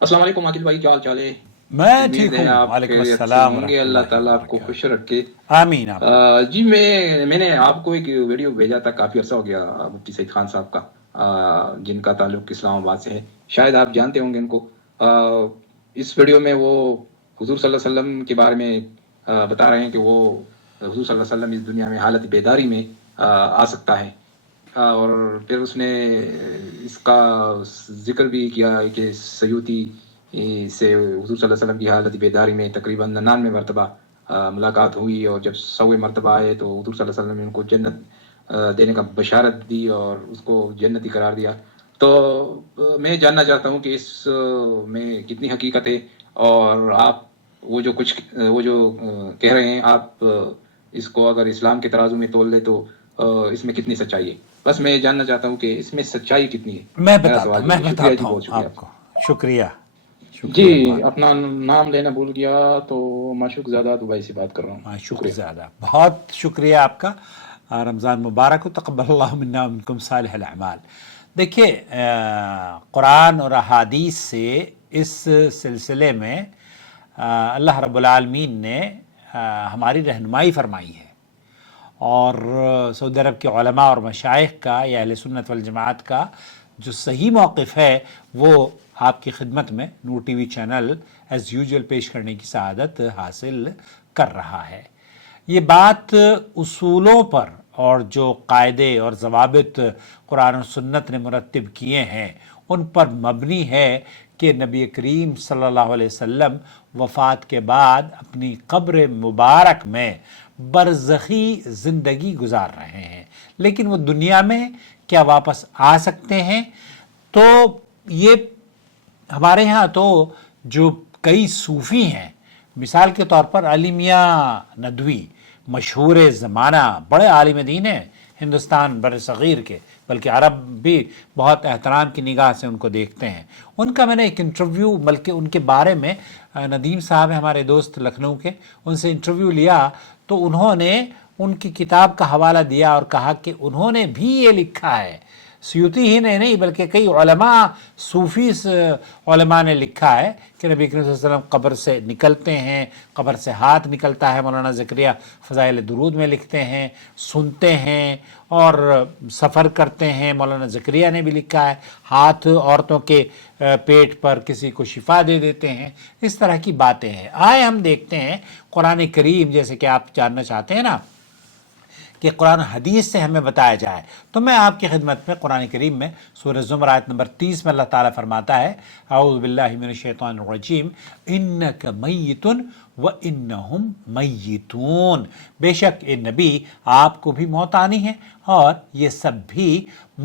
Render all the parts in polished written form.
السلام علیکم عاقل بھائی، کیا حال چال ہے؟ میں امید ٹھیک ہے ہوں، آپ وعلیکم خیریت سے السلام ہوں گے، ورحمۃ اللہ اللہ تعالیٰ آپ کو خوش وبرکاتہ۔ رکھے۔ آمین آپ پر بھی۔ جی میں نے آپ کو ایک ویڈیو بھیجا تھا، کافی عرصہ ہو گیا، مفتی سعید خان صاحب کا، جن کا تعلق اسلام آباد سے ہے، شاید آپ جانتے ہوں گے ان کو۔ اس ویڈیو میں وہ حضور صلی اللہ علیہ وسلم کے بارے میں بتا رہے ہیں کہ وہ حضور صلی اللہ علیہ وسلم اس دنیا میں حالت بیداری میں آ سکتا ہے، اور پھر اس نے اس کا ذکر بھی کیا ہے کہ سیوطی سے حضور صلی اللہ علیہ وسلم کی حالت بیداری میں تقریباً 99 مرتبہ ملاقات ہوئی، اور جب 100 مرتبہ آئے تو حضور صلی اللہ علیہ وسلم نے ان کو جنت دینے کا بشارت دی اور اس کو جنتی قرار دیا۔ تو میں جاننا چاہتا ہوں کہ اس میں کتنی حقیقت ہے، اور آپ وہ جو کہہ رہے ہیں، آپ اس کو اگر اسلام کے ترازو میں تول لے تو اس میں کتنی سچائی ہے؟ بس میں جاننا چاہتا ہوں کہ اس میں سچائی کتنی ہے۔ میں میرا بتاتا سوال ہوں میں یہی ہے۔ شکریہ بتاتا جی، ہوں بہت شکریہ آپ آپ کو۔ شکریہ، کا۔ جی، شکریہ بہت اپنا نام لینا بھول گیا تو معشوق زادہ دبئی سے بات کر رہا ہوں۔ معشوق شکریہ۔ زیادہ، بہت شکریہ آپ کا۔ رمضان مبارک ہو، تقبل اللہ منا ومنکم صالح الاعمال۔ دیکھیے، قرآن اور احادیث سے اس سلسلے میں اللہ رب العالمین نے ہماری رہنمائی فرمائی ہے، اور سعودی عرب کے علماء اور مشائخ کا یا اہل سنت والجماعت کا جو صحیح موقف ہے وہ آپ کی خدمت میں Noor TV channel as usual پیش کرنے کی سعادت حاصل کر رہا ہے۔ یہ بات اصولوں پر اور جو قاعدے اور ضوابط قرآن و سنت نے مرتب کیے ہیں ان پر مبنی ہے کہ نبی کریم صلی اللہ علیہ وسلم وفات کے بعد اپنی قبر مبارک میں برزخی زندگی گزار رہے ہیں، لیکن وہ دنیا میں کیا واپس آ سکتے ہیں؟ تو یہ ہمارے ہاں تو جو کئی صوفی ہیں، مثال کے طور پر علی میاں ندوی، مشہور زمانہ بڑے عالم دین ہیں ہندوستان بر صغیر کے، بلکہ عرب بھی بہت احترام کی نگاہ سے ان کو دیکھتے ہیں۔ ان کا میں نے ایک انٹرویو، بلکہ ان کے بارے میں ندیم صاحب ہیں ہمارے دوست لکھنؤ کے، ان سے انٹرویو لیا تو انہوں نے ان کی کتاب کا حوالہ دیا اور کہا کہ انہوں نے بھی یہ لکھا ہے، سیوطی ہی نے نہیں بلکہ کئی علماء، صوفی علماء نے لکھا ہے کہ نبی کریم صلی اللہ علیہ وسلم قبر سے نکلتے ہیں، قبر سے ہاتھ نکلتا ہے۔ مولانا زکریا فضائل درود میں لکھتے ہیں، سنتے ہیں اور سفر کرتے ہیں۔ مولانا زکریا نے بھی لکھا ہے، ہاتھ عورتوں کے پیٹ پر کسی کو شفا دے دیتے ہیں۔ اس طرح کی باتیں ہیں۔ آئے ہم دیکھتے ہیں قرآن کریم، جیسے کہ آپ جاننا چاہتے ہیں نا کہ قرآن حدیث سے ہمیں بتایا جائے، تو میں آپ کی خدمت میں قرآن کریم میں سورہ زمر آیت نمبر 30 میں اللہ تعالیٰ فرماتا ہے، اعوذ باللہ من الشیطان الرجیم، انک میت وانہم میتون، بے شک اے نبی آپ کو بھی موت آنی ہے اور یہ سب بھی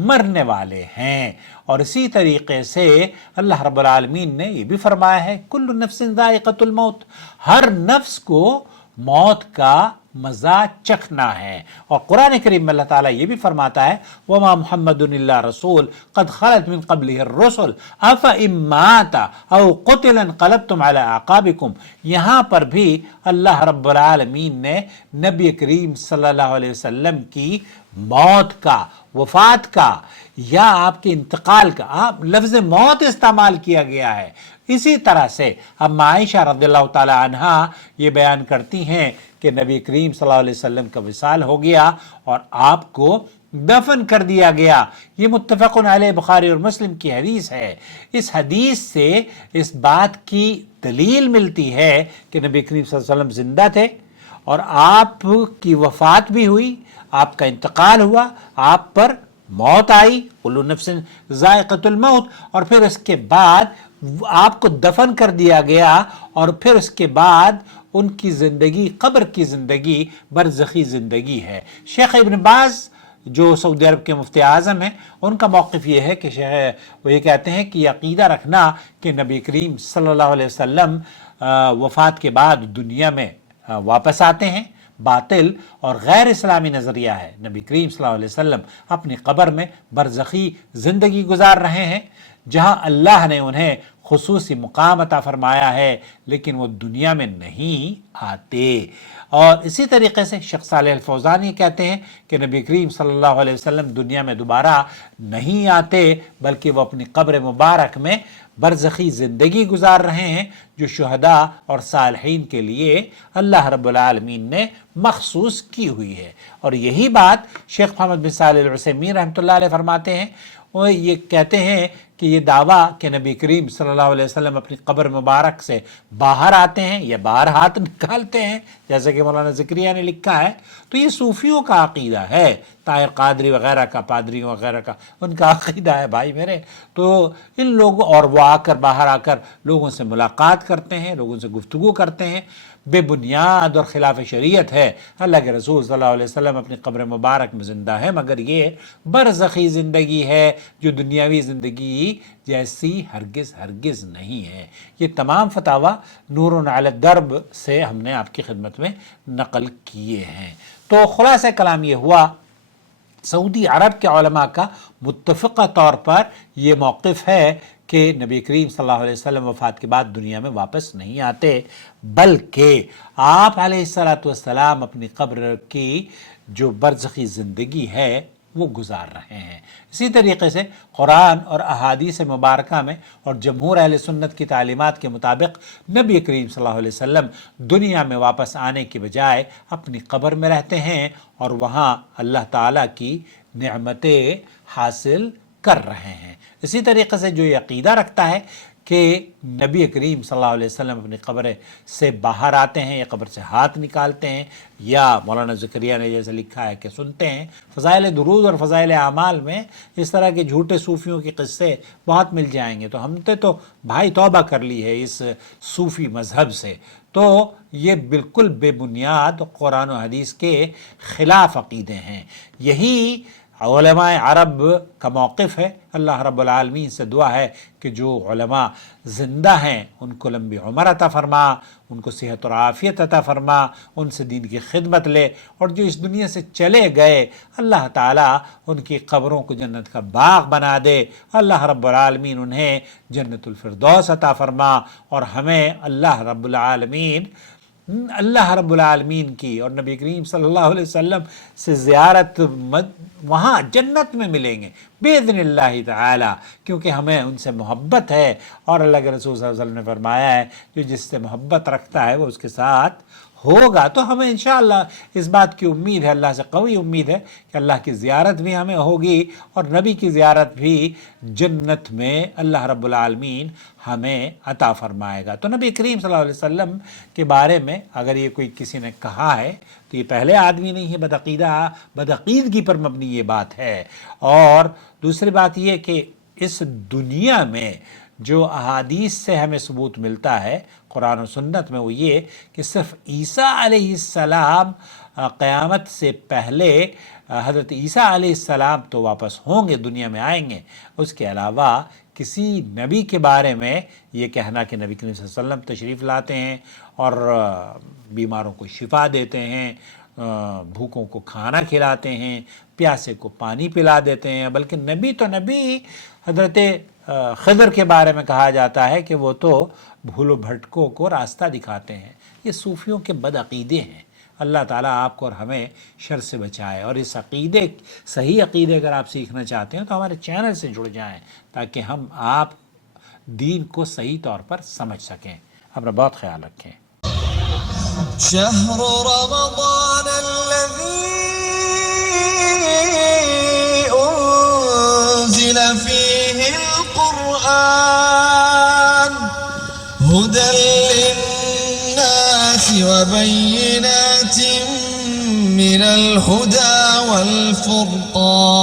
مرنے والے ہیں۔ اور اسی طریقے سے اللہ رب العالمین نے یہ بھی فرمایا ہے، کل نفس ذائقۃ الموت، ہر نفس کو موت کا مزہ چکھنا ہے۔ اور قرآن کریم میں اللہ تعالیٰ یہ بھی فرماتا ہے، وما محمد الا رسول قد خلت من قبلہ الرسل افإن مات او قتل انقلبتم علی اعقابکم۔ یہاں پر بھی اللہ رب العالمین نے نبی کریم صلی اللہ علیہ وسلم کی موت کا، وفات کا یا آپ کے انتقال کا، آپ لفظ موت استعمال کیا گیا ہے۔ اسی طرح سے اب عائشہ رضی اللہ تعالی عنہا یہ بیان کرتی ہیں کہ نبی کریم صلی اللہ علیہ وسلم کا وصال ہو گیا اور آپ کو دفن کر دیا گیا۔ یہ متفق علیہ بخاری اور مسلم کی حدیث ہے۔ اس حدیث سے اس بات کی دلیل ملتی ہے کہ نبی کریم صلی اللہ علیہ وسلم زندہ تھے اور آپ کی وفات بھی ہوئی، آپ کا انتقال ہوا، آپ پر موت آئی، کل نفس ذائقۃ الموت، اور پھر اس کے بعد آپ کو دفن کر دیا گیا، اور پھر اس کے بعد ان کی زندگی، قبر کی زندگی برزخی زندگی ہے۔ شیخ ابن باز جو سعودی عرب کے مفتی اعظم ہیں، ان کا موقف یہ ہے کہ وہ یہ کہتے ہیں کہ یہ عقیدہ رکھنا کہ نبی کریم صلی اللہ علیہ وسلم وفات کے بعد دنیا میں واپس آتے ہیں، باطل اور غیر اسلامی نظریہ ہے۔ نبی کریم صلی اللہ علیہ وسلم اپنی قبر میں برزخی زندگی گزار رہے ہیں، جہاں اللہ نے انہیں خصوصی مقام عطا فرمایا ہے، لیکن وہ دنیا میں نہیں آتے۔ اور اسی طریقے سے شیخ صالح الفوزانی کہتے ہیں کہ نبی کریم صلی اللہ علیہ وسلم دنیا میں دوبارہ نہیں آتے، بلکہ وہ اپنی قبر مبارک میں برزخی زندگی گزار رہے ہیں، جو شہداء اور صالحین کے لیے اللہ رب العالمین نے مخصوص کی ہوئی ہے۔ اور یہی بات شیخ محمد بن صالح العثیمین رحمۃ اللہ علیہ فرماتے ہیں۔ وہ یہ کہتے ہیں کہ یہ دعویٰ کہ نبی کریم صلی اللہ علیہ وسلم اپنی قبر مبارک سے باہر آتے ہیں یا باہر ہاتھ نکالتے ہیں، جیسے کہ مولانا زکریا نے لکھا ہے، تو یہ صوفیوں کا عقیدہ ہے، طاہر قادری وغیرہ کا، پادریوں وغیرہ کا، ان کا عقیدہ ہے بھائی میرے۔ تو ان لوگوں، اور وہ باہر آ کر لوگوں سے ملاقات کرتے ہیں، لوگوں سے گفتگو کرتے ہیں، بے بنیاد اور خلاف شریعت ہے۔ اللہ کے رسول صلی اللہ علیہ وسلم اپنی قبر مبارک میں زندہ ہے، مگر یہ برزخی زندگی ہے جو دنیاوی زندگی جیسی ہرگز نہیں ہے۔ یہ تمام فتاوی نور علی الدرب سے ہم نے آپ کی خدمت میں نقل کیے ہیں۔ تو خلاصہ کلام یہ ہوا، سعودی عرب کے علماء کا متفقہ طور پر یہ موقف ہے کہ نبی کریم صلی اللہ علیہ وسلم وفات کے بعد دنیا میں واپس نہیں آتے، بلکہ آپ علیہ السلام اپنی قبر کی جو برزخی زندگی ہے وہ گزار رہے ہیں۔ اسی طریقے سے قرآن اور احادیث مبارکہ میں اور جمہور اہل سنت کی تعلیمات کے مطابق نبی کریم صلی اللہ علیہ وسلم دنیا میں واپس آنے کے بجائے اپنی قبر میں رہتے ہیں اور وہاں اللہ تعالیٰ کی نعمتیں حاصل کر رہے ہیں۔ اسی طریقے سے جو یہ عقیدہ رکھتا ہے کہ نبی کریم صلی اللہ علیہ وسلم اپنی قبر سے باہر آتے ہیں یا قبر سے ہاتھ نکالتے ہیں، یا مولانا زکریا نے جیسے لکھا ہے کہ سنتے ہیں، فضائل درود اور فضائل اعمال میں اس طرح کے جھوٹے صوفیوں کے قصے بہت مل جائیں گے۔ تو ہم نے تو بھائی توبہ کر لی ہے اس صوفی مذہب سے۔ تو یہ بالکل بے بنیاد قرآن و حدیث کے خلاف عقیدے ہیں۔ یہی علماء عرب کا موقف ہے۔ اللہ رب العالمین سے دعا ہے کہ جو علماء زندہ ہیں ان کو لمبی عمر عطا فرما، ان کو صحت اور عافیت عطا فرما، ان سے دین کی خدمت لے، اور جو اس دنیا سے چلے گئے اللہ تعالیٰ ان کی قبروں کو جنت کا باغ بنا دے۔ اللہ رب العالمین انہیں جنت الفردوس عطا فرما، اور ہمیں اللہ رب العالمین کی اور نبی کریم صلی اللہ علیہ وسلم سے زیارت وہاں جنت میں ملیں گے باذن اللہ تعالی، کیونکہ ہمیں ان سے محبت ہے، اور اللہ کے رسول صلی اللہ علیہ وسلم نے فرمایا ہے جو جس سے محبت رکھتا ہے وہ اس کے ساتھ ہوگا۔ تو ہمیں انشاءاللہ اس بات کی امید ہے، اللہ سے قوی امید ہے کہ اللہ کی زیارت بھی ہمیں ہوگی، اور نبی کی زیارت بھی جنت میں اللہ رب العالمین ہمیں عطا فرمائے گا۔ تو نبی کریم صلی اللہ علیہ وسلم کے بارے میں اگر یہ کوئی کسی نے کہا ہے تو یہ پہلے آدمی نہیں ہے، بدعقیدگی پر مبنی یہ بات ہے۔ اور دوسری بات یہ کہ اس دنیا میں جو احادیث سے ہمیں ثبوت ملتا ہے قرآن و سنت میں، وہ یہ کہ صرف عیسیٰ علیہ السلام قیامت سے پہلے حضرت عیسیٰ علیہ السلام تو واپس ہوں گے، دنیا میں آئیں گے۔ اس کے علاوہ کسی نبی کے بارے میں یہ کہنا کہ نبی کریم صلی اللہ علیہ وسلم تشریف لاتے ہیں اور بیماروں کو شفا دیتے ہیں، بھوکوں کو کھانا کھلاتے ہیں، پیاسے کو پانی پلا دیتے ہیں، بلکہ نبی تو نبی حضرت خضر کے بارے میں کہا جاتا ہے کہ وہ تو بھولو بھٹکوں کو راستہ دکھاتے ہیں۔ یہ صوفیوں کے بدعقیدے ہیں۔ اللہ تعالیٰ آپ کو اور ہمیں شر سے بچائے۔ اور اس عقیدے، صحیح عقیدے اگر آپ سیکھنا چاہتے ہیں تو ہمارے چینل سے جڑ جائیں تاکہ ہم آپ دین کو صحیح طور پر سمجھ سکیں۔ اپنا بہت خیال رکھیں۔ شهر رمضان الذي أنزل فيه القرآن هدى للناس وبينات من الهدى والفرقان